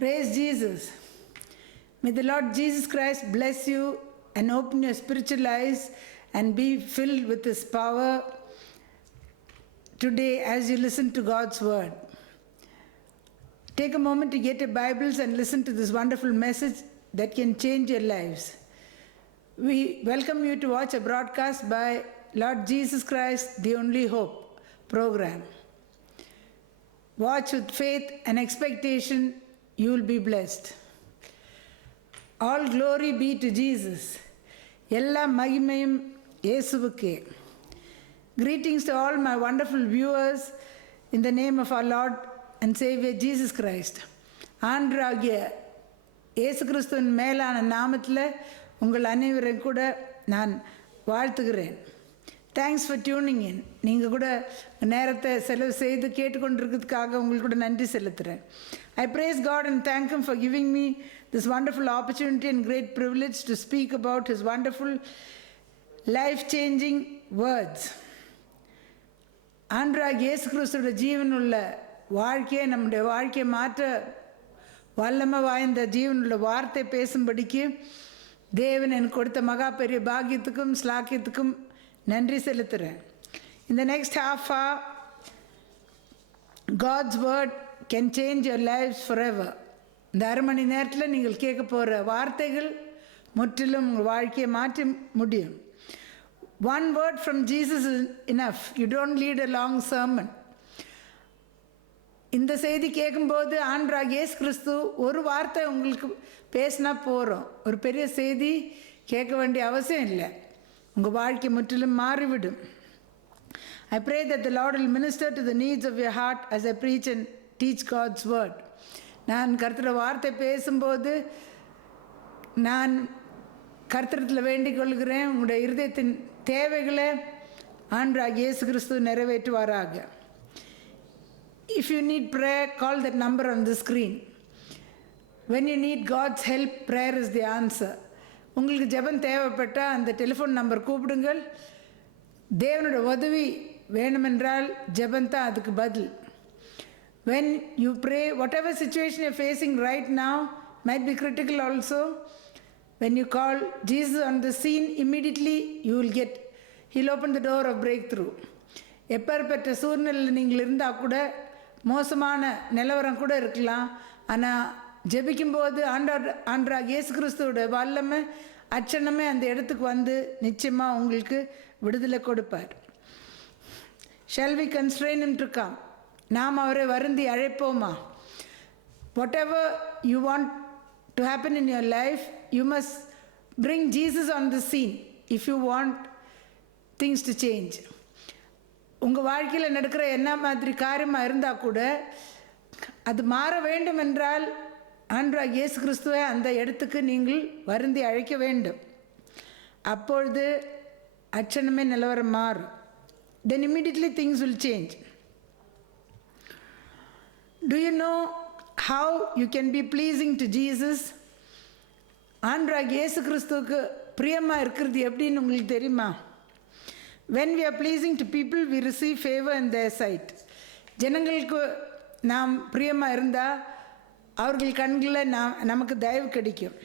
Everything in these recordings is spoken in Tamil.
Praise Jesus. May the Lord Jesus Christ bless you and open your spiritual eyes and be filled with His power today as you listen to God's Word. Take a moment to get your Bibles and listen to this wonderful message that can change your lives. We welcome you to watch a broadcast by Lord Jesus Christ, the Only Hope program. Watch with faith and expectation, you will be blessed. All glory be to Jesus. எல்லா மகிமையும் இயேசுவுக்கே. Greetings to all my wonderful viewers in the name of our Lord and Savior Jesus Christ. ஆண்டவராகிய இயேசு கிறிஸ்துவின் மேலான நாமத்தில் உங்கள் அனைவரையும் கூட நான் வாழ்த்துகிறேன். Thanks for tuning in. நீங்கள் கூட நேரத்தை செலவு செய்து கேட்டுக்கொண்டிருக்கிறதுக்காக உங்களுக்கு கூட நன்றி செலுத்துகிறேன். I praise God and thank Him for giving me this wonderful opportunity and great privilege to speak about His wonderful life-changing words. ஆண்டவராகிய இயேசு கிறிஸ்துவோட ஜீவனுள்ள வாழ்க்கையை, நம்முடைய வாழ்க்கையை மாற்ற வல்லமை வாய்ந்த ஜீவனுள்ள வார்த்தை பேசும்படிக்கு தேவன் எனக்கு கொடுத்த மகா பெரிய பாக்கியத்துக்கும் ஸ்லாக்கியத்துக்கும் நன்றி செலுத்துகிறேன். In the next half hour, God's word can change your lives forever. இந்த அரை மணி நேரத்தில் நீங்கள் கேட்க போகிற வார்த்தைகள் முற்றிலும் உங்கள் வாழ்க்கையை மாற்றி முடியும். One word from Jesus is enough. You don't need a long sermon. இந்த செய்தி கேட்கும்போது ஆண்டவராகிய இயேசு கிறிஸ்து ஒரு வார்த்தை உங்களுக்கு பேசினா போகிறோம். ஒரு பெரிய செய்தி கேட்க வேண்டிய அவசியம் இல்லை. உங்கள் வாழ்க்கை முற்றிலும் மாறிவிடும். I pray that the Lord will minister to the needs of your heart as I preach and teach God's word. நான் கர்த்தரோட வார்த்தை பேசும்போது நான் கர்த்தரத்தில் வேண்டிக் கொள்கிறேன், உங்களுடைய இருதயத்தின் தேவைகளை ஆண்டவராகிய இயேசு கிறிஸ்து நிறைவேற்றுவாராக. If you need prayer, call that number on the screen. When you need God's help, prayer is the answer. உங்களுக்கு ஜெபம் தேவைப்பட்டால் அந்த டெலிஃபோன் நம்பர் கூப்பிடுங்கள். தேவனோட உதவி வேணுமென்றால் ஜெபம் தான் அதுக்கு பதில். When you pray, whatever situation you're facing right now might be critical also. When you call Jesus on the scene, immediately He'll open the door of breakthrough. எப்பேற்பட்ட சூழ்நிலையில் நீங்கள் இருந்தால் கூட, மோசமான நிலவரம் கூட இருக்கலாம், ஆனால் ஜெபிக்கும்போது ஆண்டவராகிய இயேசு கிறிஸ்துவோட வல்லமை அச்சனமே அந்த இடத்துக்கு வந்து நிச்சயமாக உங்களுக்கு விடுதலை கொடுப்பார். Shall we constrain Him to come? நாம் அவரை வருந்தி அழைப்போமா? Whatever you want to happen in your life, you must bring Jesus on the scene if you want things to change. உங்கள் வாழ்க்கையில் நடக்கிற என்ன மாதிரி காரியமாக இருந்தால் கூட அது மாற வேண்டும் என்றால் ஆண்டவராகிய இயேசு கிறிஸ்துவை அந்த இடத்துக்கு நீங்கள் வருந்தி அழைக்க வேண்டும். அப்பொழுது அச்சனமே நிலவரம் மாறும். Then immediately things will change. Do you know how you can be pleasing to Jesus? ஆண்டவராகிய இயேசு கிறிஸ்துவுக்கு பிரியமாக இருக்கிறது எப்படின்னு உங்களுக்கு தெரியுமா? When we are pleasing to people, we receive favor in their sight. ஜனங்களுக்கு நாம் பிரியமாக இருந்தால் அவர்கள் கண்களில் நமக்கு தயவு கிடைக்கும்.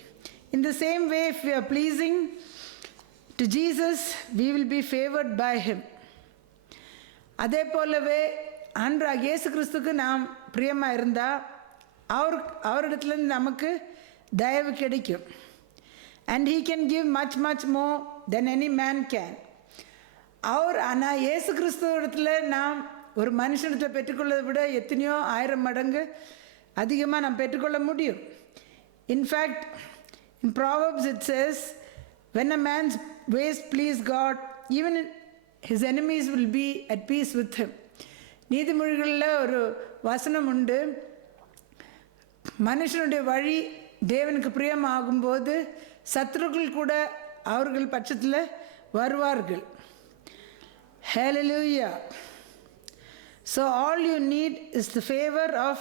In the same way, if we are pleasing to Jesus, we will be favored by Him. அதே போலவே ஆண்டவராகிய இயேசு கிறிஸ்துக்கு நாம் பிரியமாக இருந்தால் அவரிடத்துலேருந்து நமக்கு தயவு கிடைக்கும். And He can give much more than any man can. ஆனால் இயேசு கிறிஸ்துவத்தில் நாம் ஒரு மனுஷனத்தில் பெற்றுக்கொள்ளதை விட எத்தனையோ 1000 மடங்கு அதிகமாக நாம் பெற்றுக்கொள்ள முடியும். In fact in Proverbs it says, when a man's ways please God, even his enemies will be at peace with him. நீதிமொழிகளில் ஒரு வசனம் உண்டு, மனுஷனுடைய வழி தேவனுக்கு பிரியமாகும்போது சத்துருக்கள் கூட அவர்கள் பட்சத்தில் வருவார்கள். Hallelujah. So all you need is the favor of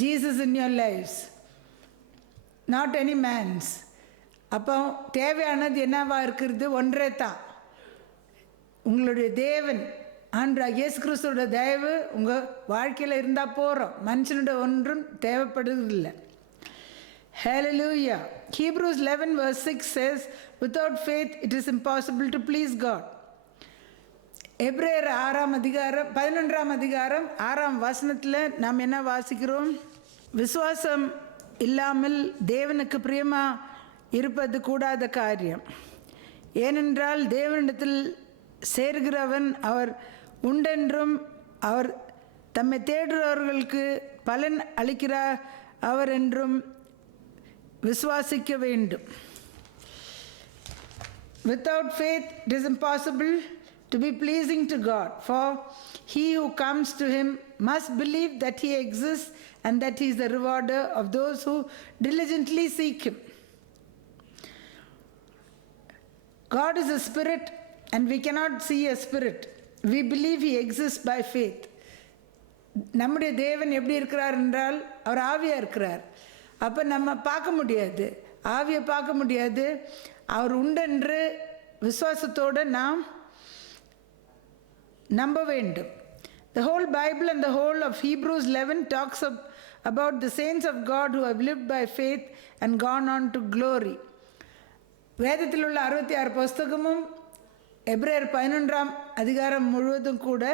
Jesus in your lives, not any man's. அப்போ தேவையானது என்னவா இருக்கிறது? ஒன்றே தான், உங்களுடைய தேவன் ஆண்டவராகிய இயேசு கிறிஸ்துவோட தயவு உங்கள் வாழ்க்கையில் இருந்தால் போகிறோம். மனுஷனோட ஒன்றும் தேவைப்படுவதில்லை. Hallelujah. Hebrews 11 verse 6 says, without faith it is impossible to please God. எபிரேயர் 11ஆம் அதிகாரம் 6ஆம் வசனத்தில் நாம் என்ன வாசிக்கிறோம்? விசுவாசம் இல்லாமல் தேவனுக்கு பிரியமா இருப்பது கூடாத காரியம். ஏனென்றால் தேவனிடத்தில் சேர்கிறவன் அவர் உண்டென்றும் அவர் தம்மை தேடுகிறவர்களுக்கு பலன் அளிக்கிறார் அவர் என்றும் விசுவாசிக்க வேண்டும். Without faith it is impossible to be pleasing to God, for he who comes to him must believe that he exists and that he is the rewarder of those who diligently seek him. God is a spirit and we cannot see a spirit. We believe he exists by faith. நம்முடைய தேவன் எப்படி இருக்கிறார் என்றால் அவர் ஆவியாக இருக்கிறார். அப்போ நம்ம பார்க்க முடியாது, ஆவியை பார்க்க முடியாது. அவர் உண்டென்று விசுவாசத்தோடு நாம் நம்ப வேண்டும். The whole Bible and the whole of Hebrews 11 talks about the saints of God who have lived by faith and gone on to glory. வேதத்தில் உள்ள 66 புஸ்தகமும் எபிரேயர் 11ஆம் அதிகாரம் முழுவதும் கூட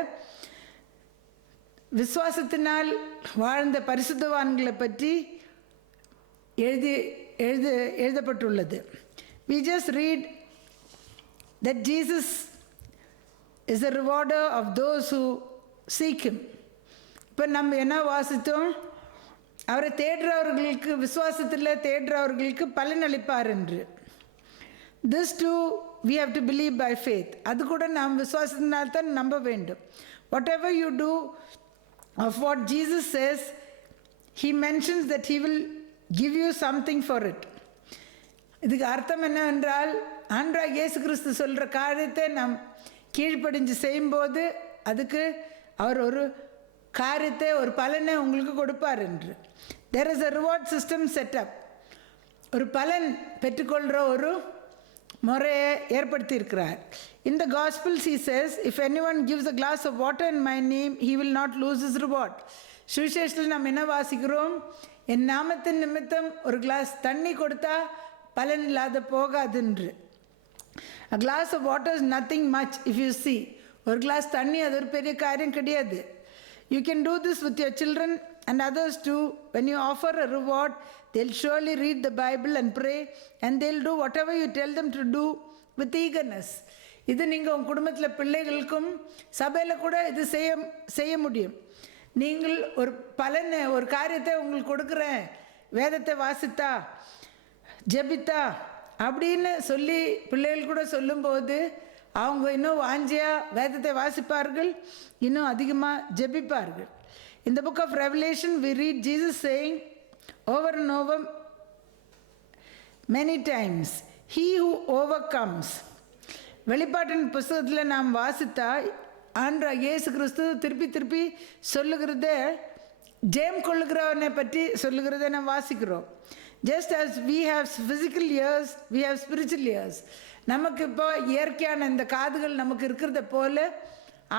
விசுவாசத்தினால் வாழ்ந்த பரிசுத்தவான்களை பற்றி எழுதப்பட்டுள்ளது. We just read that Jesus is the rewarder of those who seek him. இப்போ நம்ம என்ன வாசித்தோம்? அவரை தேடுறவர்களுக்கு, விசுவாசத்தில் தேடுறவர்களுக்கு பலன் அளிப்பார் என்று. This too we have to believe by faith. அது கூட நாம் விசுவாசத்தினால் தான் நம்ப வேண்டும். Whatever you do of what Jesus says, he mentions that he will give you something for it. இதுக்கு அர்த்தம் என்னவென்றால், ஆண்டவராகிய இயேசு கிறிஸ்து சொல்கிற காரியத்தை நாம் கீழ்ப்படிஞ்சு செய்யும்போது அதுக்கு அவர் ஒரு காரியத்தை, ஒரு பலனை உங்களுக்கு கொடுப்பார் என்று. There is a reward system set up. ஒரு பலன் பெற்றுக்கொள்கிற ஒரு முறையை ஏற்படுத்தியிருக்கிறார். In the Gospels he says, if anyone gives a glass of water in my name, he will not lose his reward. சுவிசேஷத்தில் நாம் என்ன வாசிக்கிறோம்? என் நாமத்தின் நிமித்தம் ஒரு கிளாஸ் தண்ணி கொடுத்தா பலன் இல்லாத போகாது என்று. A glass of water is nothing much if you see. ஒரு கிளாஸ் தண்ணி அது ஒரு பெரிய காரியம் கிடையாது. You can do this with your children and others too. When you offer a reward, they'll surely read the Bible and pray, and they'll do whatever you tell them to do with eagerness. இது நீங்கள் உங்கள் குடும்பத்தில் பிள்ளைகளுக்கும் சபையில் கூட இது செய்ய முடியும். நீங்கள் ஒரு பலனை, ஒரு காரியத்தை உங்களுக்கு கொடுக்குறேன், வேதத்தை வாசித்தா, ஜெபித்தா அப்படின்னு சொல்லி பிள்ளைகள் கூட சொல்லும்போது அவங்க இன்னும் வாஞ்சியாக வேதத்தை வாசிப்பார்கள், இன்னும் அதிகமாக ஜெபிப்பார்கள். In the book of Revelation we read Jesus saying over and over many times, he who overcomes. வெளிப்பாட்டின் புஸ்தகத்தில் நாம் வாசித்தா ஆண்டவராகிய இயேசு கிறிஸ்து திருப்பி சொல்லுகிறத, ஜெயம் கொள்ளுகிறவனை பற்றி சொல்லுகிறத நாம் வாசிக்கிறோம். Just as we have physical ears, we have spiritual ears. நமக்கு இப்போ இயற்கையான இந்த காதுகள் நமக்கு இருக்கிறத போல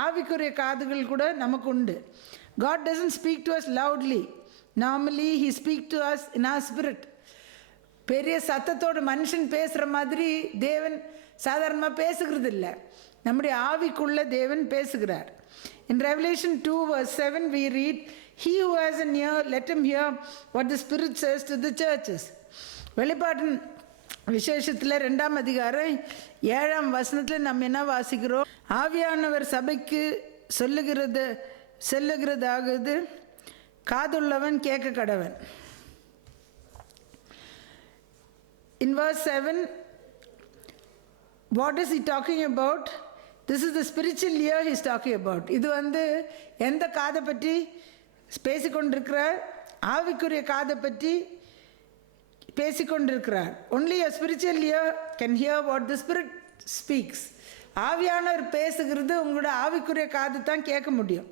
ஆவிக்குரிய காதுகள் கூட நமக்கு உண்டு. God doesn't speak to us loudly. Normally he speaks to us in our spirit. பெரிய சத்தத்தோடு மனுஷன் பேசுகிற மாதிரி தேவன் சாதாரணமாக பேசுகிறது இல்லை, நம்முடைய ஆவிக்குள்ள தேவன் பேசுகிறார். In Revelation 2 verse 7 we read, he who has an ear let him hear what the Spirit says to the churches. வெளிப்பாட்டின் விசேஷத்தில் 2ஆம் அதிகாரம் 7ஆம் வசனத்தில் நம்ம என்ன வாசிக்கிறோம்? ஆவியானவர் சபைக்கு சொல்லுகிறதாவது காதுள்ளவன் கேட்க கடவன். In verse 7, what is he talking about? This is the spiritual ear he is talking about. இது எந்த காதை பற்றி பேசிக்கொண்டிருக்கிறார்? ஆவிக்குரிய காதை பற்றி பேசிக்கொண்டிருக்கிறார். Only a spiritual ear can hear what the Spirit speaks. ஆவியானவர் பேசுகிறது உங்களோட ஆவிக்குரிய காது தான் கேட்க முடியும்.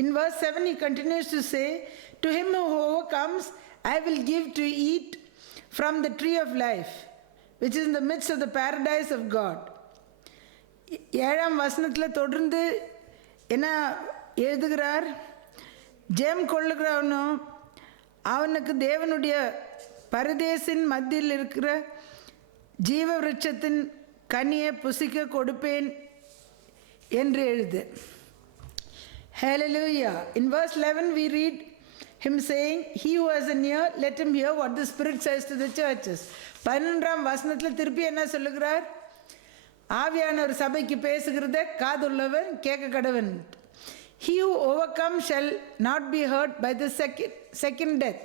In verse 7 he continues to say, to him who overcomes I will give to eat from the tree of life which is in the midst of the paradise of God. 7ஆம் வசனத்தில் தொடர்ந்து என்ன எழுதுகிறார்? ஜெயம் கொள்ளுகிறவனும் அவனுக்கு தேவனுடைய பரதேசின் மத்தியில் இருக்கிற ஜீவ விருட்சத்தின் கனியை புசிக்க கொடுப்பேன் என்று எழுது. Hallelujah. In verse 11 we read him saying, he who has an ear, let him hear what the Spirit says to the churches. 11ஆம் வசனத்தில் திருப்பி என்ன சொல்லுகிறார்? ஆவியானவர் சபைக்கு பேசுகிறத காதுள்ளவன் கேட்க கடவன். He who overcomes shall not be hurt by the second death.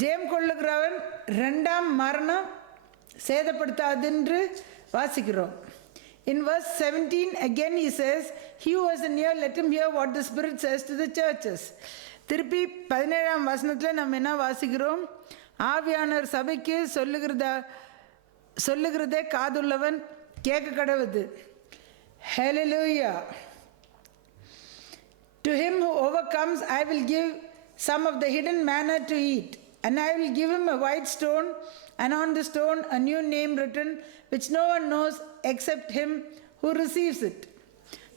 ஜெயம் கொள்ளுகிறவன் இரண்டாம் மரணம் சேதப்படுத்தாதென்று வாசிக்கிறோம். In verse 17 again he says, he who has an ear, let him hear what the Spirit says to the churches. திருப்பி 17ஆம் வசனத்தில் நம்ம என்ன வாசிக்கிறோம்? ஆவியானவர் சபைக்கு சொல்லுகிறதே காதுள்ளவன் கேட்க கடவுது. Hallelujah. To him who overcomes I will give some of the hidden manna to eat, and I will give him a white stone, and on the stone a new name written, which no one knows except him who receives it.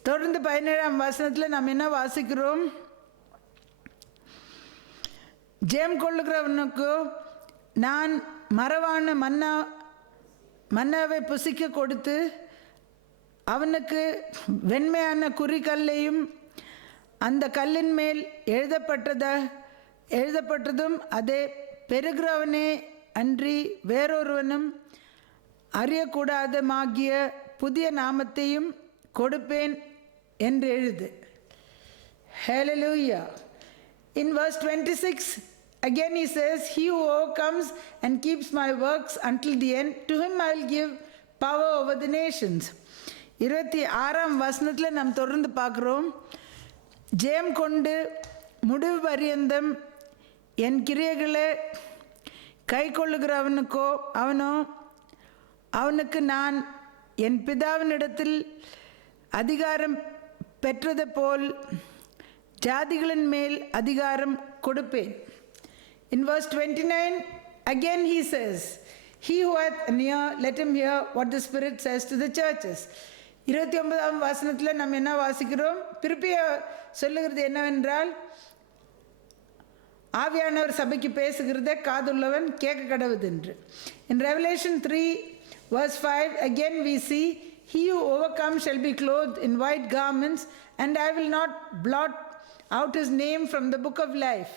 தொடர்ந்து 17ஆம் வசனத்தில் நாம் என்ன வாசிக்கிறோம்? ஜெயம் கொள்ளுகிறவனுக்கு நான் மரவான மன்னாவை புசிக்க கொடுத்து அவனுக்கு வெண்மையான குறிக்கல்லையும் அந்த கல்லின் மேல் எழுதப்பட்டதும் அதே பெருகிறவனே அன்றி வேறொருவனும் அறியக்கூடாதமாகிய புதிய நாமத்தையும் கொடுப்பேன் என்று எழுது. Hallelujah. In verse 26 again he says, he who overcomes and keeps my works until the end, to him I will give power over the nations. 26ஆம் வசனத்தில் நாம் தொடர்ந்து பார்க்குறோம். ஜெயம் கொண்டு முடிவு பரியந்தம் என் கிரியைகளை கை கொள்ளுகிறவனுக்கோ அவனுக்கு நான் என் பிதாவினிடத்தில் அதிகாரம் பெற்றது போல் ஜாதிகளின் மேல் அதிகாரம் கொடுப்பேன். In verse 29 again he says, he who hath an ear, let him hear what the Spirit says to the churches. 29ஆம் வசனத்தில் நம்ம என்ன வாசிக்கிறோம்? திருப்பி சொல்லுகிறது என்னவென்றால், ஆவியானவர் சபைக்கு பேசுகிறத காதுள்ளவன் கேட்க கடவுது என்று. In Revelation 3 verse 5 again we see, he who overcomes shall be clothed in white garments, and I will not blot out his name from the book of life,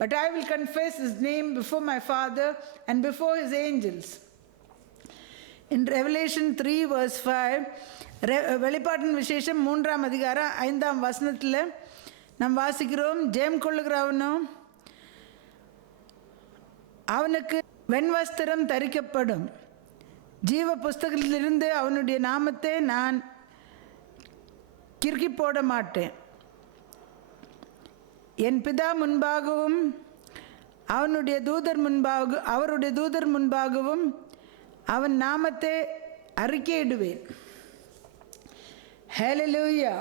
but I will confess his name before my Father and before his angels. In Revelation 3 verse 5, வெளிப்பாட்டின் விசேஷம் 3ஆம் அதிகாரம் 5ஆம் வசனத்தில் நாம் வாசிக்கிறோம், ஜெயம் கொள்ளுகிறவனும் அவனுக்கு வெண்வஸ்திரம் தரிக்கப்படும், ஜீவ புஸ்தகத்திலிருந்து அவனுடைய நாமத்தை நான் கிறுக்கி போட மாட்டேன், என் பிதா முன்பாகவும் அவருடைய தூதர் முன்பாகவும் அவன் நாமத்தை அறிக்கையிடுவேன். Hallelujah.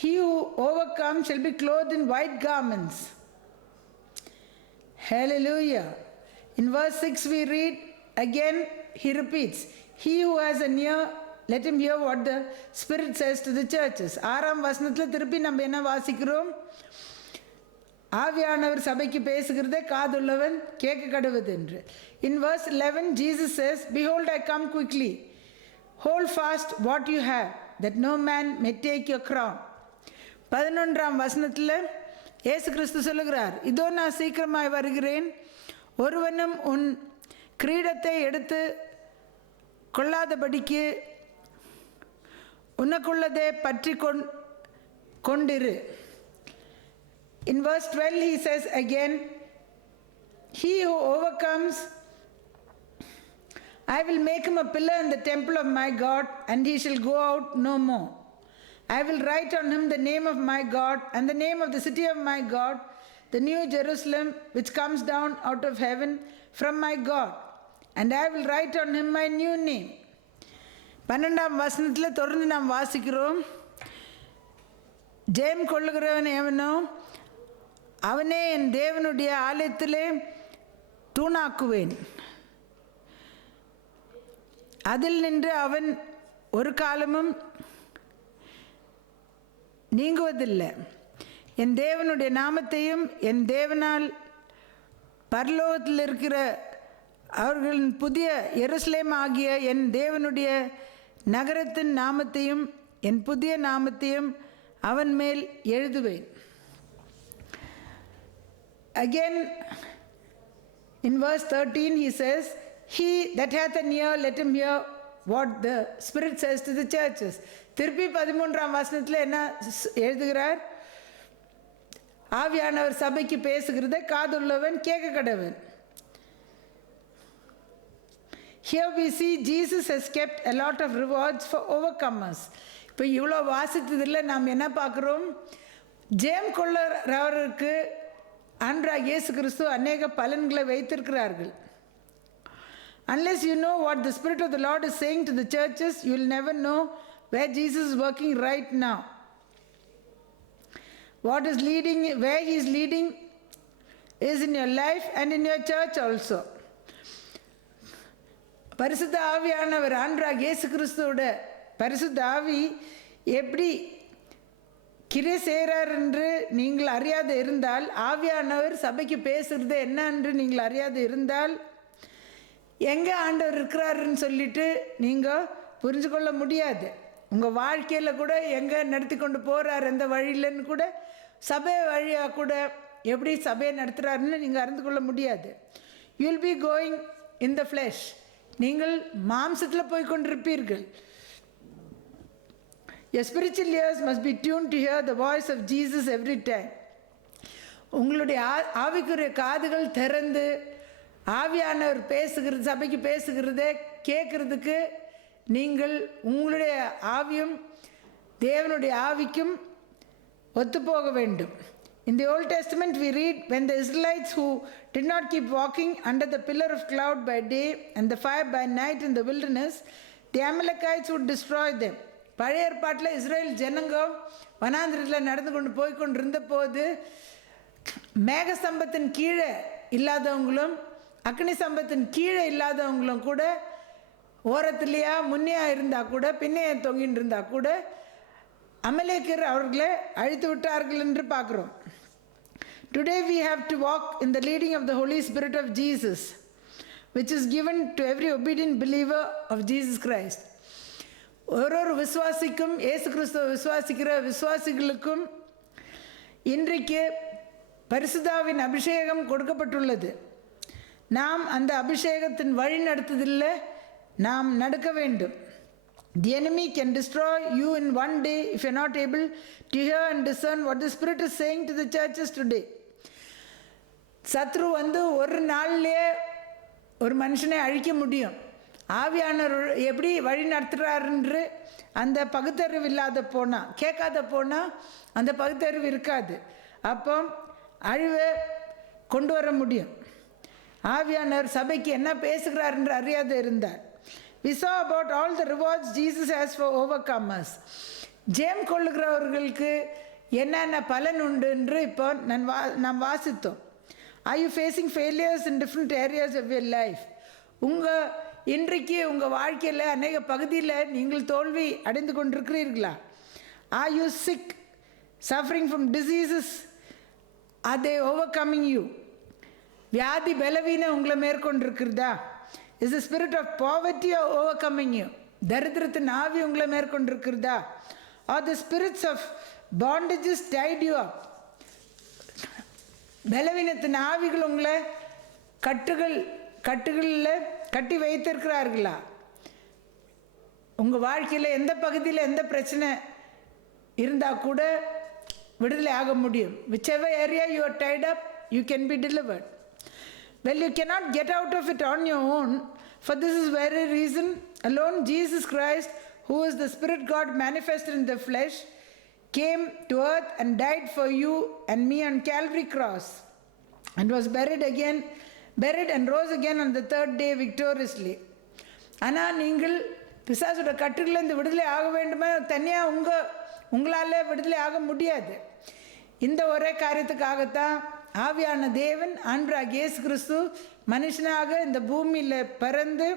He who overcomes shall be clothed in white garments. Hallelujah. In verse 6 we read again, he repeats, he who has an ear, let him hear what the Spirit says to the churches. 6ஆம் வசனத்தில் திருப்பி நம்ம என்ன வாசிக்கிறோம்? ஆவியானவர் சபைக்கு பேசுகிறதே காதுள்ளவன் கேட்க கடவுது என்று. In verse 11 Jesus says, behold I come quickly, hold fast what you have, that no man may take your crown. 11ஆம் வசனத்தில் இயேசு கிறிஸ்து சொல்லுகிறார், இதோ நான் சீக்கிரமாய் வருகிறேன், ஒருவனும் உன் கிரீடத்தை எடுத்து கொள்ளாதபடிக்கு உனக்குள்ளதே பற்றி கொண்டிரு. In verse 12 he says again, he who overcomes, I will make him a pillar in the temple of my God, and he shall go out no more. I will write on him the name of my God and the name of the city of my God, the new Jerusalem which comes down out of heaven from my God, and I will write on him my new name. 12ஆம் வசனத்தில் தொடர்ந்து நாம் வாசிக்கிறோம், ஜெயம் கொள்ளுகிறவன் எவனோ அவனே என் தேவனுடைய ஆலயத்திலே தூணாக்குவேன், அதில் நின்று அவன் ஒரு காலமும் நீங்குவதில்லை, என் தேவனுடைய நாமத்தையும் என் தேவனால் பரலோகத்தில் இருக்கிற அவர்களின் புதிய எருசலேம் ஆகிய என் தேவனுடைய நகரத்தின் நாமத்தையும் என் புதிய நாமத்தையும் அவன் மேல் எழுதுவேன். Again in verse 13 he says, he that hath an ear let him hear what the Spirit says to the churches. திருப்பி 13ஆம் வசனத்தில் என்ன எழுதுகிறார்? ஆவியானவர் சபைக்கு பேசுகிறதை காதுள்ளவன் கேட்க கடவன். Here we see Jesus has kept a lot of rewards for overcomers. இப்போ இவ்வளோ வாசித்ததில் நாம் என்ன பார்க்குறோம்? ஜெயம் கொள்ளுறவருக்கு ஆண்டவராகிய இயேசு கிறிஸ்து அநேக பலன்களை வைத்திருக்கிறார்கள். Unless you know what the Spirit of the Lord is saying to the churches, you will never know where Jesus is working right now. What is leading, where he is leading is in your life and in your church also. பரிசுத்த ஆவியானவர் ஆண்டவராகிய இயேசு கிறிஸ்துவோட பரிசுத்த ஆவி எப்படி கிரியை செய்கிறார் என்று நீங்கள் அறியாது இருந்தால், ஆவியானவர் சபைக்கு பேசுகிறது என்ன என்று நீங்கள் அறியாது இருந்தால், எங்கே ஆண்டவர் இருக்கிறாருன்னு சொல்லிட்டு நீங்கள் புரிஞ்சு கொள்ள முடியாது. உங்கள் வாழ்க்கையில் கூட எங்கே நடத்தி கொண்டு போகிறார் எந்த வழியிலன்னு கூட, சபை வழியாக கூட எப்படி சபையை நடத்துகிறாருன்னு நீங்கள் அறிந்து கொள்ள முடியாது. You will be going in the flesh. நீங்கள் மாம்சத்தில் போய் கொண்டிருப்பீர்கள். Your spiritual ears must be tuned to hear the voice of Jesus every time. உங்களுடைய ஆவிக்குரிய காதுகள் திறந்து ஆவியானவர் பேசுகிறது, சபைக்கு பேசுகிறத கேட்குறதுக்கு நீங்கள் உங்களுடைய ஆவியும் தேவனுடைய ஆவிக்கும் ஒத்துப்போக வேண்டும். In the Old Testament we read, when the Israelites who did not keep walking under the pillar of cloud by day and the fire by night in the wilderness, the Amalekites would destroy them. பழைய ஏற்பாட்டில் இஸ்ரேல் ஜனங்கம் வனாந்திரத்தில் நடந்து கொண்டு போய்கொண்டிருந்த போது மேகஸ்தம்பத்தின் கீழே இல்லாதவங்களும் அக்னி ஸ்தம்பத்தின் கீழே இல்லாதவங்களும் கூட ஓரத்துலையா முன்னையா இருந்தால் கூட பின்னையா தொங்கின்னு இருந்தால் கூட அமலேக்கர் அவர்களை அழித்து விட்டார்கள் என்று பார்க்குறோம். Today we have to walk in the leading of the Holy Spirit of Jesus, which is given to every obedient believer of Jesus Christ. ஒரு விசுவாசிக்கும், இயேசு கிறிஸ்துவை விசுவாசிக்கிற விசுவாசிகளுக்கும் இன்றைக்கு பரிசுத்தாவின் அபிஷேகம் கொடுக்கப்பட்டுள்ளது. நாம் அந்த அபிஷேகத்தின் வழி நடத்துதில் நாம் நடக்க வேண்டும். The enemy can destroy you in one day if you are not able to hear and discern what the Spirit is saying to the churches today. சத்ரு ஒரு நாள்லேயே ஒரு மனுஷனை அழிக்க முடியும். ஆவியானவர் எப்படி வழி நடத்துகிறாருன்று அந்த பகுத்தறிவு இல்லாத போனால், கேட்காத போனால் அந்த பகுத்தறிவு இருக்காது. அப்போ அழிவை கொண்டு வர முடியும். ஆவியானவர் சபைக்கு என்ன பேசுகிறார் என்று அறியாது இருந்தார். We saw about all the rewards Jesus has for overcomers. ஜெயம் கொள்ளுகிறவர்களுக்கு என்னென்ன பலன் உண்டு என்று இப்போ நாம் வாசித்தோம். Are you facing failures in different areas of your life? இன்றைக்கு உங்கள் வாழ்க்கையில் அநேக பகுதியில் நீங்கள் தோல்வி அடைந்து கொண்டிருக்கிறீர்களா? Are you sick, suffering from diseases? Are they overcoming you? வியாதி பலவீனம் உங்களை மேற்கொண்டிருக்கிறதா? Is the spirit of poverty overcoming you? தரித்திரத்தின் ஆவி உங்களை மேற்கொண்டிருக்கிறதா? Or the spirits of bondages tied you up? பலவீனத்தின் ஆவிகள் உங்களை கட்டுகளில் கட்டி வைத்திருக்கிறார்களா? உங்கள் வாழ்க்கையில் எந்த பகுதியில் எந்த பிரச்சனை இருந்தால் கூட விடுதலை ஆக முடியும். whichever area you are tied up, you can be delivered. Well, you cannot get out of it on your own. For this is very reason alone Jesus Christ, who is the Spirit God manifested in the flesh, came to earth and died for you and me on Calvary cross, and was buried and rose again on the third day victoriously. ஆனால் நீங்கள் பிசாசோட கட்டுகளிலிருந்து விடுதலை ஆக வேண்டுமா? தனியாக உங்களால் விடுதலை ஆக முடியாது. இந்த ஒரே காரியத்துக்காகத்தான் ஆவியான தேவன் ஆண்டவராகிய இயேசு கிறிஸ்து மனுஷனாக இந்த பூமியில் பிறந்து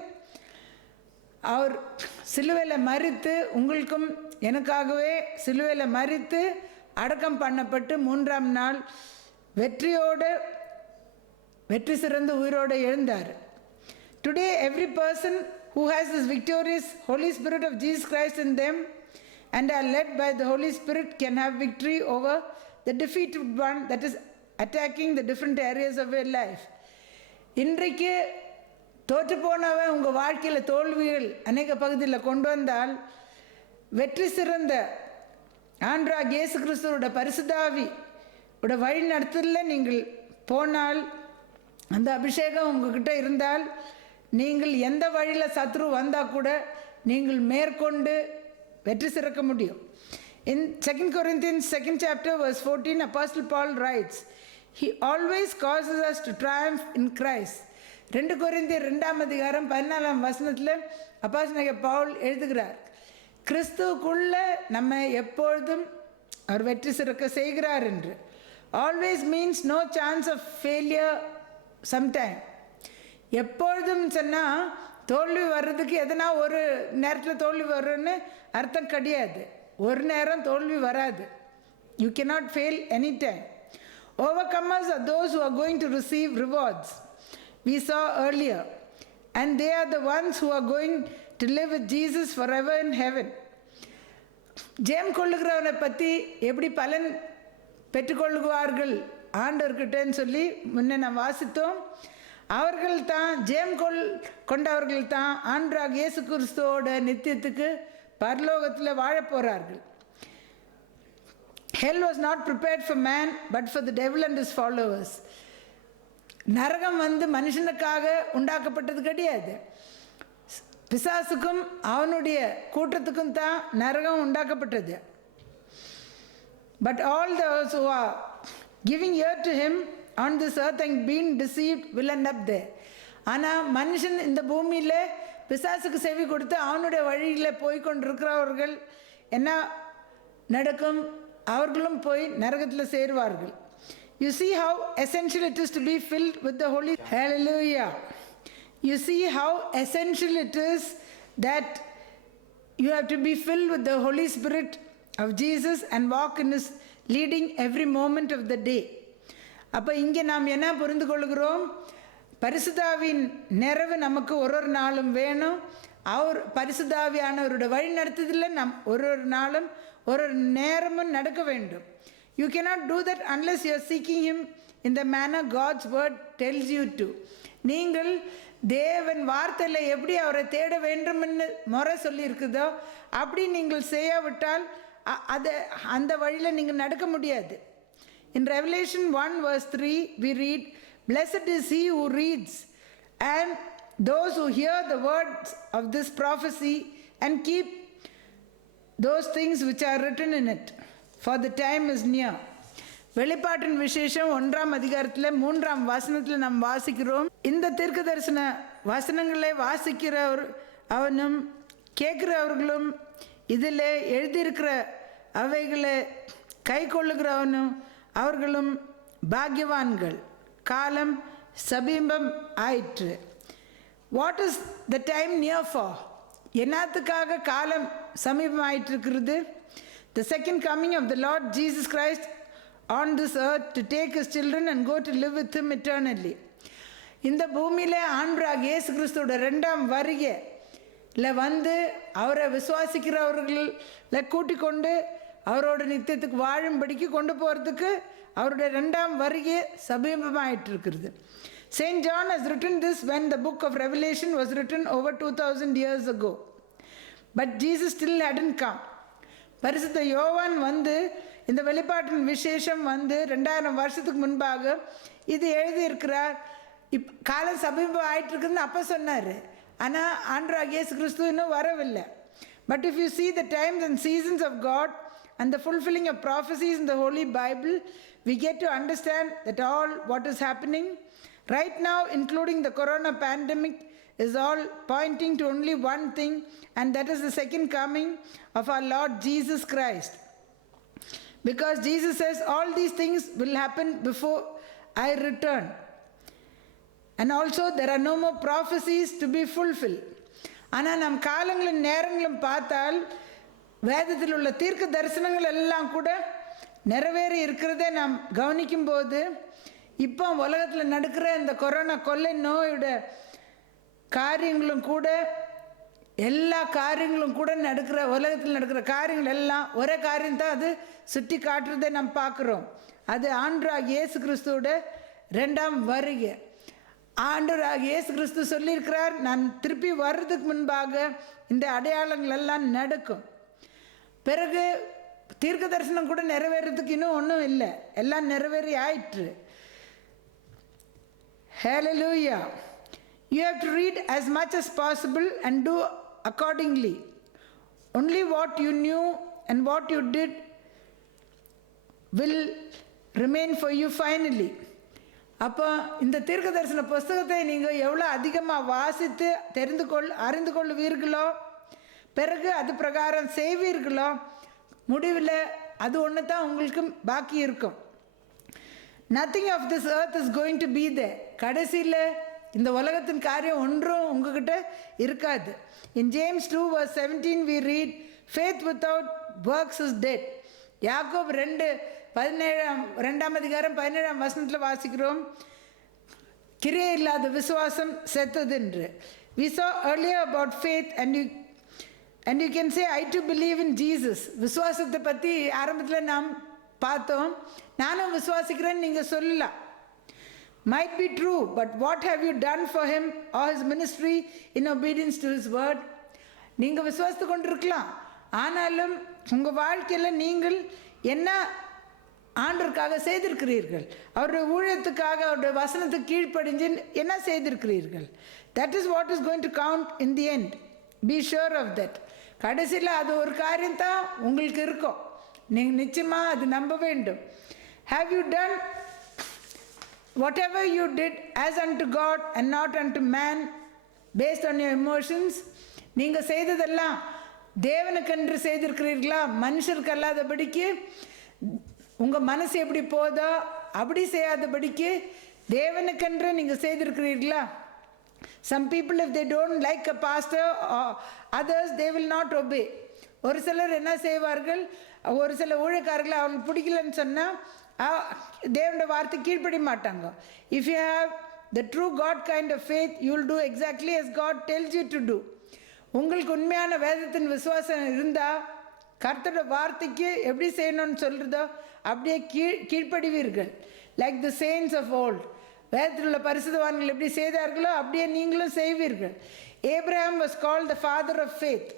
அவர் சிலுவையில் மரித்து, உங்களுக்கும் எனக்காகவே சிலுவையில் மரித்து அடக்கம் பண்ணப்பட்டு 3ஆம் நாள் வெற்றியோடு வெற்றி சிறந்து உயிரோடு எழுந்தார். Today every person who has this victorious Holy Spirit of Jesus Christ in them and are led by the Holy Spirit can have victory over the defeated one that is attacking the different areas of your life. இன்றைக்கு தோற்று போனவன் உங்கள் வாழ்க்கையில் தோல்விகள் அநேக பகுதியில் கொண்டு வந்தால், வெற்றி சிறந்த ஆண்டவராகிய இயேசு கிறிஸ்துவோட பரிசுத்த ஆவி உட வழி நடத்துதலில் நீங்கள் போனால், அந்த அபிஷேகம் உங்ககிட்ட இருந்தால், நீங்கள் எந்த வழியில் சத்ரு வந்தால் கூட நீங்கள் மேற்கொண்டு வெற்றி சிறக்க முடியும். In 2 Corinthians 2nd chapter verse 14, Apostle Paul writes, He always causes us to triumph in Christ. 2 Corinthians 2ஆம் அதிகாரம் 14ஆம் வசனத்தில் அப்போஸ்தலனாகிய பவுல் எழுதுகிறார், கிறிஸ்துவுக்குள்ள நம்ம எப்பொழுதும் அவர் வெற்றி சிறக்க செய்கிறார் என்று. Always means no chance of failure sometime. எப்பொழுதும் சொன்னால் தோல்வி வர்றதுக்கு எதனா ஒரு நேரத்தில் தோல்வி வரும்னு அர்த்தம் கிடையாது. ஒரு நேரம் தோல்வி வராது. You cannot fail any time. Overcomers are those who are going to receive rewards we saw earlier, and they are the ones who are going to live with Jesus forever in heaven. ஜெயம் கொள்ளுகிறவனை பற்றி எப்படி பலன் பெற்றுக்கொள்ளுவார்கள் ஆண்டவர்கிட்டன்னு சொல்லி முன்னே நான் வாசித்தோம். அவர்கள் தான் ஜெயம் கொண்டவர்கள் தான் ஆண்டவராகிய இயேசு கிறிஸ்துவோட நித்தியத்துக்கு பரலோகத்தில் வாழப்போகிறார்கள். Hell was not prepared for man but for the devil and his followers. நரகம் மனுஷனுக்காக உண்டாக்கப்பட்டது கிடையாது. பிசாசுக்கும் அவனுடைய கூட்டத்துக்கும் தான் நரகம் உண்டாக்கப்பட்டது. But all those who are giving ear to him on this earth and being deceived will end up there. ஆனால் மனுஷன் இந்த பூமியில் பிசாசுக்கு செவி கொடுத்து அவனுடைய வழியில் போய்கொண்டிருக்கிறவர்கள் என்ன நடக்கும்? அவர்களும் போய் நரகத்தில் சேருவார்கள். You see how essential it is to be filled with the Holy Spirit. Hallelujah. You see how essential it is that you have to be filled with the Holy Spirit of Jesus and walk in His leading every moment of the day. அப்போ இங்கே நாம் என்ன புரிந்து கொள்கிறோம்? பரிசுத்த ஆவியின் நிறைவு நமக்கு ஒரு நாளும் வேணும். அவர் பரிசுத்த ஆவியானவருடைய வழி நடத்துதலில் நாம் ஒரு நாளும் ஒரு நேரமும் நடக்க வேண்டும். You cannot do that unless you are seeking Him in the manner God's word tells you to. நீங்கள் தேவன் வார்த்தையில் எப்படி அவரை தேட வேண்டும்னு முறை சொல்லியிருக்குதோ அப்படி நீங்கள் செய்யாவிட்டால் அந்த வழியில் நீங்கள் நடக்க முடியாது. In Revelation 1 verse 3 we read, Blessed is he who reads and those who hear the words of this prophecy and keep those things which are written in it, for the time is near. வெளிப்பாட்டின் விசேஷம் 1ஆம் அதிகாரத்தில் 3ஆம் வசனத்தில் நாம் வாசிக்கிறோம். இந்த தீர்க்க தரிசன வசனங்களை வாசிக்கிறவர் அவனும் கேட்கிறவர்களும் இதில் எழுதியிருக்கிற அவைகளை கை கொள்ளுகிறவனும் அவர்களும் பாக்கியவான்கள். காலம் சமீபம் ஆயிற்று. What is the time near for? என்னத்துக்காக காலம் சமீபம் ஆயிட்டிருக்கிறது? The second coming of the Lord Jesus Christ on this earth to take His children and go to live with Him eternally. இந்த பூமியில் ஆண்டவராகிய இயேசு கிறிஸ்துவோட 2ஆம் வருகையில் அவரை விசுவாசிக்கிறவர்களை கூட்டிக் கொண்டு அவரோட நித்தியத்துக்கு வாழும்படிக்கு கொண்டு போகிறதுக்கு அவருடைய 2ஆம் வருகை சமீபமாயிட்டு இருக்கிறது. Saint John has written this when the book of Revelation was written over 2000 years ago. But Jesus still hadn't come. பரிசுத்த யோவான் இந்த வெளிப்பாட்டின் விசேஷம் 2000 வருஷத்துக்கு முன்பாக இது எழுதியிருக்கிறார். காலம் சமீபம் ஆயிட்டு இருக்குன்னு அப்போ சொன்னார். ஆனால் ஆண்டவராகிய இயேசு கிறிஸ்து இன்னும் வரவில்லை. But if you see the times and seasons of God and the fulfilling of prophecies in the Holy Bible, we get to understand that all what is happening right now, including the corona pandemic, is all pointing to only one thing, and that is the second coming of our Lord Jesus Christ. Because Jesus says all these things will happen before I return. And also there are no more prophecies to be fulfilled. ஆனால் நம் காலங்களும் நேரங்களும் பார்த்தால் வேதத்தில் உள்ள தீர்க்க தரிசனங்கள் எல்லாம் கூட நிறைவேறி இருக்கிறதை நாம் கவனிக்கும் போது இப்போ உலகத்தில் நடக்கிற இந்த கொரோனா கொள்ளை நோயோட காரியங்களும் கூட, எல்லா காரியங்களும் கூட நடக்கிற உலகத்தில் நடக்கிற காரியங்கள் எல்லாம் ஒரே காரியம்தான் அது சுட்டி காட்டுறதை நம்ம பார்க்குறோம். அது ஆண்டவராகிய இயேசு கிறிஸ்துவோட 2ஆம் வருகை. ஆண்டவராகிய இயேசு கிறிஸ்து சொல்லியிருக்கிறார், நான் திருப்பி வர்றதுக்கு முன்பாக இந்த அடையாளங்கள் எல்லாம் நடக்கும். பிறகு தீர்க்க தரிசனம் கூட நிறைவேறதுக்கு இன்னும் ஒன்றும் இல்லை, எல்லாம் நிறைவேறி ஆயிற்று. Hallelujah. You have to read as much as possible and do accordingly. Only what you knew and what you did will remain for you finally. அப்போ இந்த தீர்க்க தரிசன புஸ்தகத்தை நீங்கள் எவ்வளோ அதிகமாக வாசித்து அறிந்து கொள்வீர்களோ, பிறகு அது பிரகாரம் செய்வீர்களோ, முடிவில் அது ஒன்று தான் உங்களுக்கு பாக்கி இருக்கும். Nothing of this earth is going to be there. கடைசியில் இந்த உலகத்தின் காரியம் ஒன்றும் உங்ககிட்ட இருக்காது. In James 2:17 we read, faith without works is dead. யாக்கோபு 2:17 17 வாசிக்கிறோம், கிரியை இல்லாத விசுவாசம் செத்தது என்று. We saw earlier about faith and you can say I too believe in Jesus. விசுவாசத்தை பற்றி ஆரம்பத்தில் நாம் பார்த்தோம். நானும் விசுவாசிக்கிறேன்னு நீங்கள் சொல்லலாம். Might be true, but what have you done for him or his ministry in obedience to his word? நீங்கள் விசுவாசித்து கொண்டு இருக்கலாம், ஆனாலும் உங்கள் வாழ்க்கையில் நீங்கள் என்ன ஆண்டவருக்காக செய்திருக்கிறீர்கள், அவருடைய ஊழியத்துக்காக, அவருடைய வசனத்துக்கு கீழ்ப்படிஞ்சு என்ன செய்திருக்கிறீர்கள்? That is what is going to count in the end. Be sure of that. கடைசியில் அது ஒரு காரியம் தான் உங்களுக்கு இருக்கும், நீங்கள் நிச்சயமாக அது நம்ப வேண்டும். Have you done whatever you did as unto God and not unto man based on your emotions? நீங்கள் செய்ததெல்லாம் தேவனுக்கென்று செய்திருக்கிறீர்களா, மனுஷருக்கு அல்லாதபடிக்கு? உங்கள் மனசு எப்படி போதோ அப்படி செய்யாதபடிக்கு தேவனுக்கென்று நீங்கள் செய்திருக்கிறீர்களா? Some people, if they don't like a pastor or others, they will not obey. ஒரு சிலர் என்ன செய்வார்கள், ஒரு சில ஊழியக்காரர்களை அவங்களுக்கு பிடிக்கலன்னு சொன்னால் தேவனுடைய வார்த்தை கீழ்ப்படி மாட்டாங்க. If you have the true God kind of faith, you will do exactly as God tells you to do. உங்களுக்கு உண்மையான வேதத்தின் விசுவாசம் இருந்தால் கர்த்தரோட வார்த்தைக்கு எப்படி செய்யணும்னு சொல்கிறதோ அப்படியே கீழ்ப்படிவீர்கள். Like the saints of old. வேதத்தில் உள்ள பரிசுத்தவான்கள் எப்படி செய்தார்களோ அப்படியே நீங்களும் செய்வீர்கள். Abraham was called the father of faith.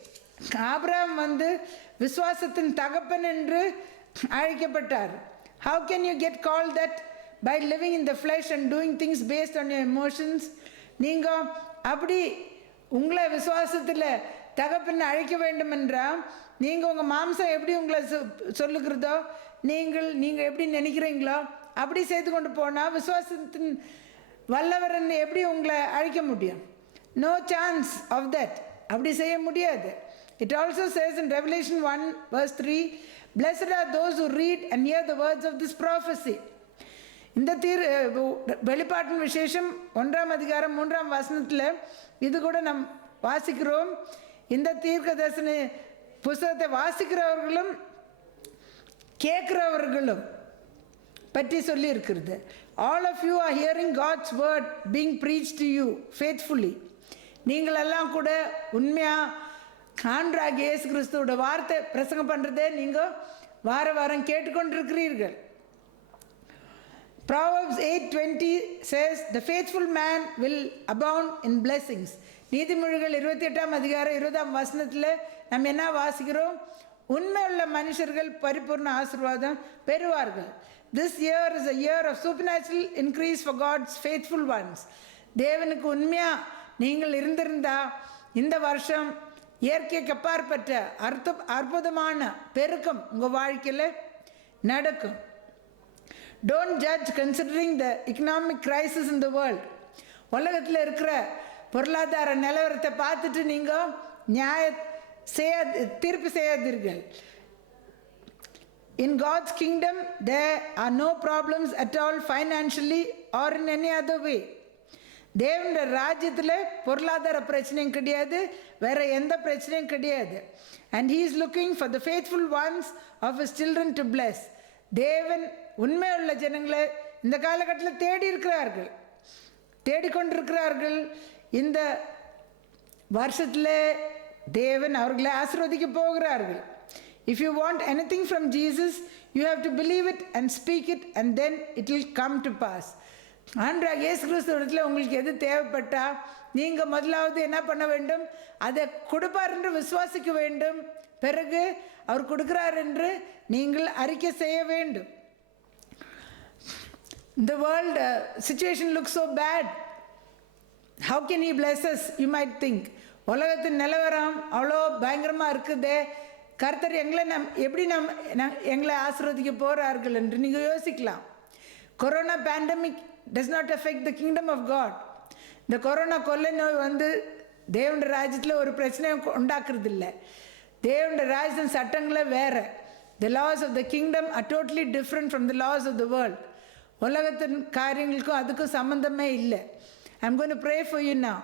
Abraham விசுவாசத்தின் தகப்பன் என்று அழைக்கப்பட்டார். How can you get called that? By living in the flesh and doing things based on your emotions. நீங்கள் அப்படி உங்களை விசுவாசத்தில் தகப்பன் அழைக்க வேண்டும் என்றால் நீங்கள் உங்கள் மாம்சம் எப்படி உங்களை சொல்லுகிறதோ, நீங்கள் எப்படி நினைக்கிறீங்களோ அப்படி செய்து கொண்டு போனால் விசுவாசத்தின் வல்லவரன் எப்படி உங்களை அழைக்க முடியும்? No chance of that. அப்படி செய்ய முடியாது. It also says in Revelation 1:3, blessed are those who read and hear the words of this prophecy. இந்த வெளிப்பாட்டின் விசேஷம் 1:3 இது கூட நாம் வாசிக்கிறோம். இந்த தீர்க்க தரிசன புஸ்தகத்தை வாசிக்கிறவர்களும் கேட்கிறவர்களும் பற்றி சொல்லி இருக்கிறது. All of you are hearing God's word being preached to you faithfully. நீங்கள் எல்லாம் கூட உண்மையாக ஆண்டவராகிய இயேசு கிறிஸ்துவோட வார்த்தை பிரசங்கம் பண்ணுறதே நீங்கள் வாரம் கேட்டுக்கொண்டிருக்கிறீர்கள். Proverbs 8:20 says, the faithful man will abound in blessings. நீதிமொழிகள் 28:20 நம்ம என்ன வாசிக்கிறோம்? உண்மையுள்ள மனுஷர்கள் பரிபூர்ண ஆசீர்வாதம் பெறுவார்கள். This year is a year of supernatural increase for God's faithful ones. தேவனுக்கு உண்மையாக நீங்கள் இருந்திருந்தா இந்த வருஷம் இயற்கைக்கு அப்பாற்பட்ட அற்புதமான பெருக்கம் உங்கள் வாழ்க்கையில் நடக்கும். Don't judge considering the economic crisis in the world. உலகத்தில் இருக்கிற பொருளாதார நிலவரத்தை பார்த்துட்டு நீங்கள் தீர்ப்பு செய்யாதீர்கள். In God's kingdom there are no problems at all financially or in any other way. தேவனுடைய ராஜ்யத்தில் பொருளாதார பிரச்சனையும் கிடையாது, வேற எந்த பிரச்சனையும் கிடையாது. And he is looking for the faithful ones of his children to bless. தேவன் உண்மையுள்ள ஜனங்களை இந்த காலகட்டத்தில் தேடி இருக்கிறார்கள், தேடிக்கொண்டிருக்கிறார்கள். இந்த வருஷத்தில் தேவன் அவர்களை ஆசீர்வதிக்க போகிறார்கள். If you want anything from Jesus, you have to believe it and speak it, and then it will come to pass. ஆண்டவராகிய இயேசு கிறிஸ்து இடத்துல உங்களுக்கு எது தேவைப்பட்டா நீங்கள் முதலாவது என்ன பண்ண வேண்டும்? அதை கொடுப்பார் என்று விசுவாசிக்க வேண்டும். பிறகு அவர் கொடுக்கிறார் என்று நீங்கள் அறிக்கை செய்ய வேண்டும். The world situation looks so bad. How can he bless us? You might think. உலகத்தின் நிலவரம் அவ்வளோ பயங்கரமாக இருக்குதே, கர்த்தர் எப்படி எங்களை ஆசீர்வதிக்க போகிறார்கள் என்று நீங்கள் யோசிக்கலாம். Corona pandemic does not affect the kingdom of God. இந்த கொரோனா கொள்ளை நோய் தேவனுடைய ராஜ்யத்தில் ஒரு பிரச்சனையை உண்டாக்குறது இல்லை. தேவனுடைய ராஜ்யத்தின் சட்டங்களே வேறு. The laws of the kingdom are totally different from the laws of the world. உலகத்தின் காரியங்களுக்கும் அதுக்கும் சம்மந்தமே இல்லை. I'm going to pray for you now.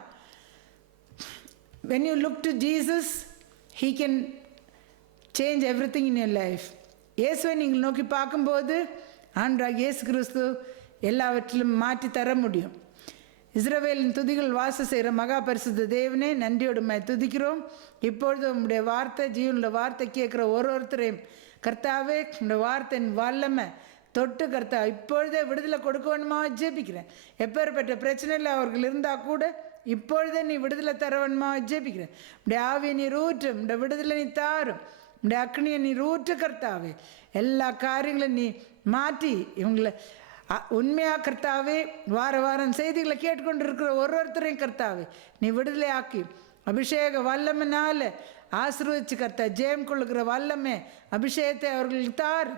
When you look to Jesus, he can change everything in your life. இயேசுவை நீங்கள் நோக்கி பார்க்கும்போது ஆண்டவராகிய இயேசு கிறிஸ்து எல்லாவற்றிலும் மாற்றி தர முடியும். இஸ்ரவேலின் துதிகள் வாசம் செய்கிற மகா பரிசுத்த தேவனே, நன்றியோடு துதிக்கிறோம். இப்பொழுது உங்களுடைய வார்த்தை, ஜீவனுடைய வார்த்தை கேட்குற ஒருத்தரையும் கர்த்தாவே, உங்களுடைய வார்த்தையின் வல்லமை தொட்டு கர்த்தா இப்பொழுதே விடுதலை கொடுக்க வேணுமா ஜெபிக்கிறேன். எப்பேற்பட்ட பிரச்சனையில் அவர்கள் இருந்தால் கூட இப்பொழுதே நீ விடுதலை தர வேணுமா ஜெபிக்கிறேன். உடைய ஆவியை நீர் ஊற்றும், உடைய விடுதலை நீ தாரும், உடைய அக்னியை நீர் ஊற்று கர்த்தாவே. எல்லா காரியங்களும் நீ மாற்றி இவங்களை உண்மையாக கர்த்தாவே, வார வாரம் செய்திகளை கேட்டுக்கொண்டு இருக்கிற ஒருத்தரையும் கர்த்தாவே நீ விடுதலை ஆக்கி அபிஷேக வல்லமைனால ஆசீர்வதிச்சு கர்த்தா ஜெயம் கொள்ளுகிற வல்லமை அபிஷேகத்தை அவர்களுக்கு தார்.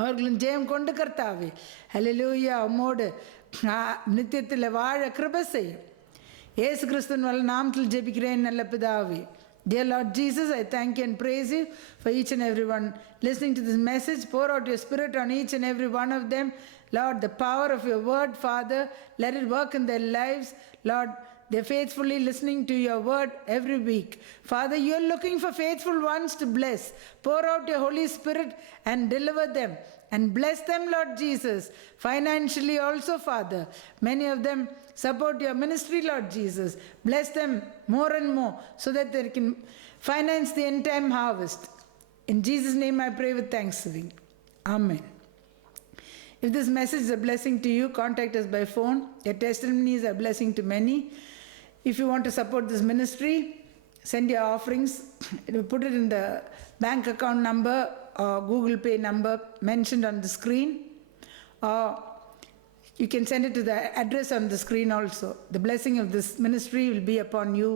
அவர்களும் ஜெயம் கொண்டு கர்த்தாவே ஹல்லேலூயா உம்மோடு நித்தியத்தில் வாழ கிருபை செய்யும். இயேசு கிறிஸ்துவின் வல்ல நாமத்தில் ஜெபிக்கிறேன் நல்ல பிதாவே. Dear Lord Jesus, I thank you and praise you for each and every one listening to this message. Pour out your spirit on each and every one of them. Lord, the power of your word, Father, let it work in their lives. Lord, they're faithfully listening to your word every week. Father, you're looking for faithful ones to bless. Pour out your Holy Spirit and deliver them and bless them, Lord Jesus, financially also, Father. Many of them support your ministry, Lord Jesus. Bless them more and more so that they can finance the end time harvest. In Jesus' name I pray with thanksgiving. Amen. If this message is a blessing to you, contact us by phone. Your testimony is a blessing to many. If you want to support this ministry, send your offerings. Put it in the bank account number or Google Pay number mentioned on the screen. Or you can send it to the address on the screen also. The blessing of this ministry will be upon you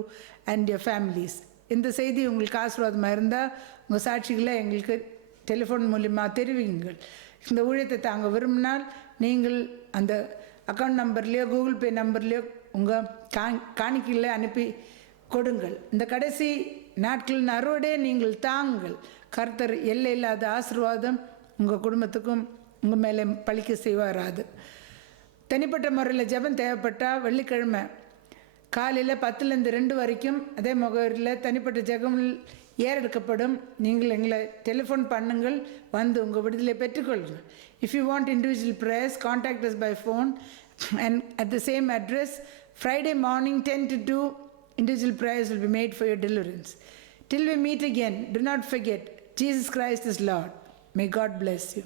and your families. இந்த செய்தி உங்களுக்கு ஆசீர்வாதமாக இருந்தால் உங்கள் சாட்சிகளை எங்களுக்கு டெலிஃபோன் மூலிமா தெரிவிங்கள். இந்த ஊழியத்தை தாங்க விரும்பினால் நீங்கள் அந்த அக்கௌண்ட் நம்பர்லேயோ கூகுள் பே நம்பர்லேயோ உங்கள் காணிக்கையில் அனுப்பி கொடுங்கள். இந்த கடைசி நாட்களின் அறுவடையை நீங்கள் தாங்குங்கள். கர்த்தர் எல்லை இல்லாத ஆசீர்வாதம் உங்கள் குடும்பத்துக்கும் உங்கள் மேலே பழிக்க செய்வாராது. தனிப்பட்ட முறையில் ஜெபம் தேவைப்பட்டால் வெள்ளிக்கிழமை காலையில் 10லேருந்து 2 வரைக்கும் அதே முகவரியில் தனிப்பட்ட ஜெபம் ஏறெடுக்கப்படும். நீங்கள் எங்களை டெலிஃபோன் பண்ணுங்கள், வந்து உங்கள் விடுதலை பெற்றுக்கொள்ளுங்கள். If you want individual prayers, contact us by phone and at the same address. Friday morning 10 to 2, individual prayers will be made for your deliverance. Till we meet again, do not forget, Jesus Christ is Lord. May God bless you.